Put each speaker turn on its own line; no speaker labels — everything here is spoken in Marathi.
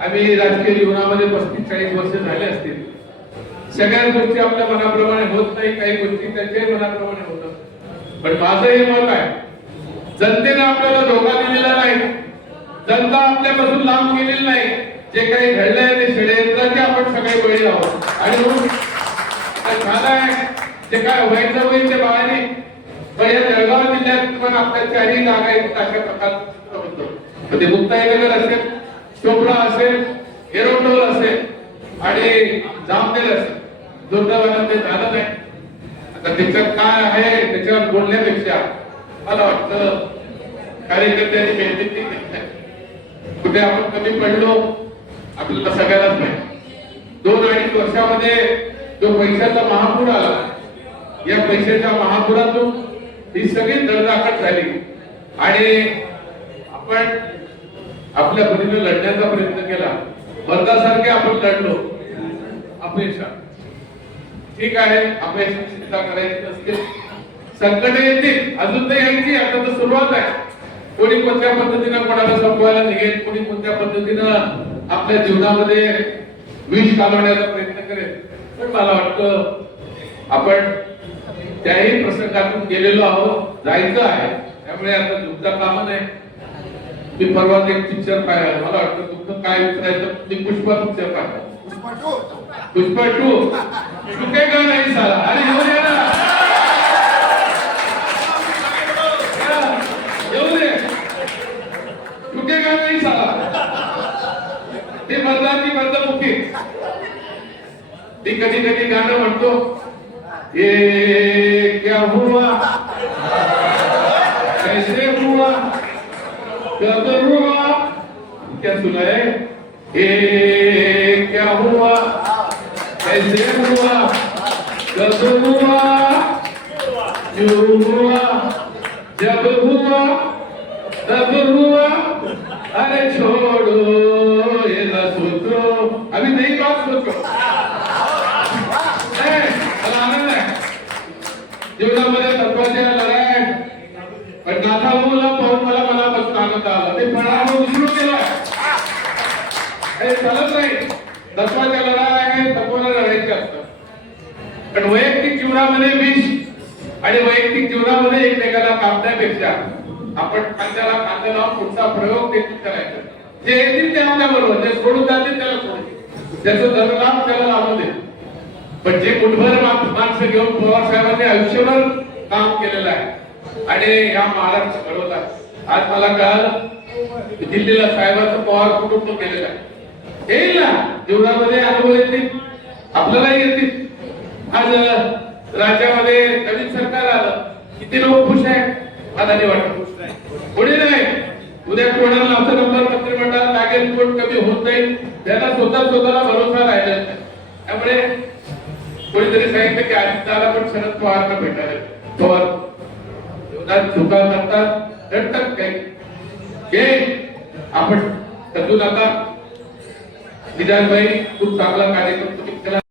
आम्ही राजकीय जीवनामध्ये पस्तीस चाळीस वर्ष झाले असतील. सगळ्या गोष्टी आपल्या मनाप्रमाणे होत नाही काही गोष्टी त्यांच्याही मनाप्रमाणे होतात. पण माझं हे मत आहे जनतेने आपल्याला धोका दिलेला नाही. जनता आपल्यापासून लांब गेलेली नाही. जे काही घडलंय ते षडयंत्राचे आपण सगळे बळी आहोत. आणि म्हणून आहे झालंय जे काय व्हायचं होईल ते बाळाने पण या जळगाव जिल्ह्यात पण आपल्या चारही जागा आहेत अशा प्रकारचं होतं. मग ते मुक्ताईनगर असेल चोपडा असेल एरोटोल असेल आणि जामनेर असेल. दुर्दैवानं ते झालं नाही. आता त्याच्यात काय आहे त्याच्यावर बोलण्यापेक्षा मला वाटतं कार्यकर्त्यांनी मेहनत नाही. कुठे आपण कमी पडलो आपल्याला सगळ्यालाच नाही दोन अडीच वर्षामध्ये जो पैशाचा महापूर आला या पैशाच्या महापुरातून ही सगळी दळदाखल झाली. आणि आपण आपल्या परीने लढण्याचा प्रयत्न केला. वर्गासारखे आपण लढलो. अपयशा ठीक आहे अपयशाची चिंता करायची नसते. संकट येतील अजून तर यायची आता तर सुरुवात आहे. कोणी कोणत्या पद्धतीनं कोणाला संपवायला निघेल कोणी कोणत्या पद्धतीनं आपल्या जीवनामध्ये विष घालवण्याचा प्रयत्न करेल. पण मला वाटतं आपण त्याही प्रसंगातून गेलेलो आहोत जायचं आहे. त्यामुळे आता दुःखचा काम नाही. मी परवा एक पिक्चर पाहिला. मला वाटतं दुःख काय विचारायचं? मी पुष्पा पिक्चर पाहिला. पुष्पा टू चुकेगा नाही साला? अरे येऊ दे ना. येऊ दे चुकेगा नाही साला? ते मर्दाची मर्दमुखी मी कधी कधी गाणं म्हणतो ये क्या हुआ? कैसे हुआ? कब हुआ? क्या सुना है? ये क्या हुआ? कैसे हुआ? कब हुआ? क्यों हुआ? जब हुआ तब हुआ? अरे छोड़ो ये न सोचो। अभी नई बात सोचो। मला ते फळावर विसरून गेला हे चालत नाही. तत्वाच्या लढाया आहे तत्वाला लढायचे असतात पण वैयक्तिक जीवनामध्ये विष आणि वैयक्तिक जीवनामध्ये एकमेकाला कापण्यापेक्षा आपण खांद्याला खांद्या लावून पुढचा प्रयोग देखील करायचा. जे येतील ते आपल्या बरोबर जे सोडून जातील त्याला सोडून त्याचं धनलाभ त्याला लावू दे. पण जे कुठभर माणसं घेऊन पवार साहेबांनी आयुष्यभर काम केलेलं आहे आणि या महाराष्ट्र घडवतात आज मला कळालं दिल्लीला साहेबांचं पवार कुटुंब केलेला आहे. येईल ना जीवनामध्ये अनुभव येतील आपल्यालाही येतील आज राज्यामध्ये नवीन सरकार आलं किती लोक खुश आहेत? मला वाटत. कोणी नाही. उद्या कोणाला आमचं नंबर? मंत्रिमंडळात लागेल कोण कमी होत नाही. त्याला स्वतः स्वतःला भरोसा राहिला त्यामुळे कोणीतरी सांगितलं की आदित्याला पण शरद पवारला भेटायला. पवार. जीवनात चुका करतात रडतात काही. हे आपण समजून आता निदानबाई खूप चांगला कार्यक्रम तुम्ही